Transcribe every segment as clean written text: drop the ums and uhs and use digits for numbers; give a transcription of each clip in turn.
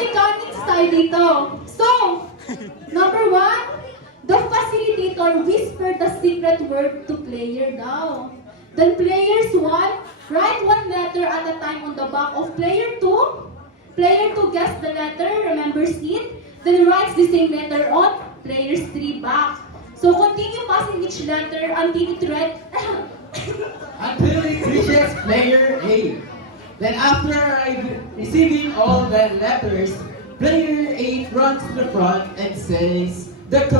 mechanics tayo dito. So, number 1, the facilitator whispered the secret word to player daw. Then players 1, write one letter at a time on the back of player 2. Player 2 guesses the letter, remembers it, then writes the same letter on players 3 back. So continue passing each letter until it read Until it reaches player A. Then after receiving all the letters, player A runs to the front and says the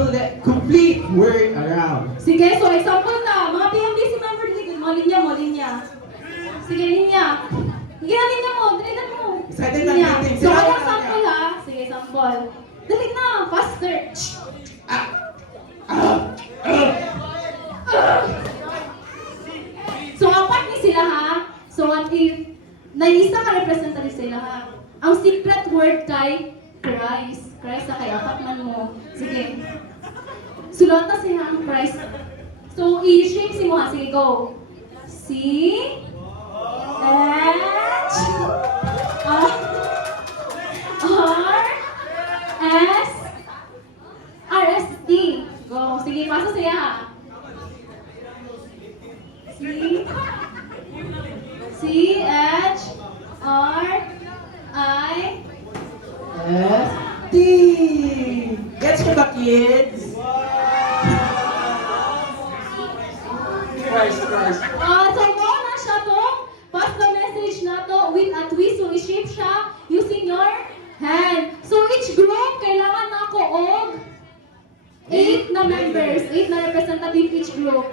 complete word around. Sige, so example na, mga PMDC member dito, mo linya. Sige, linya. Sige na linya mo, dalitan mo. Excited na Linya. natin. So, Sila walang na sample ha. Sige, sample. Dali na, faster. So, apat ni sila ha. So, what if, naisa ka representative sila ha. Ang secret word kay Christ. Christ na kay apat man mo. Sige. Sulata siya ang Christ. So, i-shape si mo ha. Sige, go. C H R S T. Go. Sige, pasa siya ha. C H R I S T. Gets mo ba, kids? Christ. So go na siya to. Pass the message na to with a twist. So i-shape siya using your hand. So each group, kailangan na ako og 8 na members. 8 na representative each group.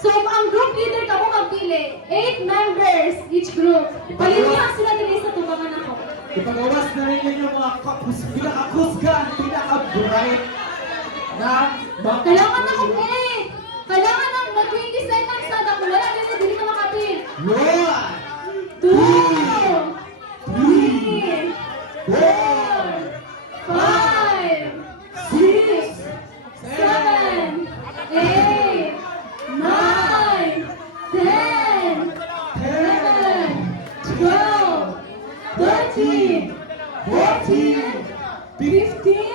So ang group leader ka mo magpili. 8 members each group. Palilihan sila din sa tubangan ako. Ipagawas na rin yun yung mga pinaka-kusgan, pinaka-bright na mga... Kailangan ako 8. Kailangan ng mag-20 seconds na dako. Wala din sa dili ka makapil. 1, 2, 3, 4, 5, 6, 7, 8, 9, 10, 11, 12, 13, 14, 15,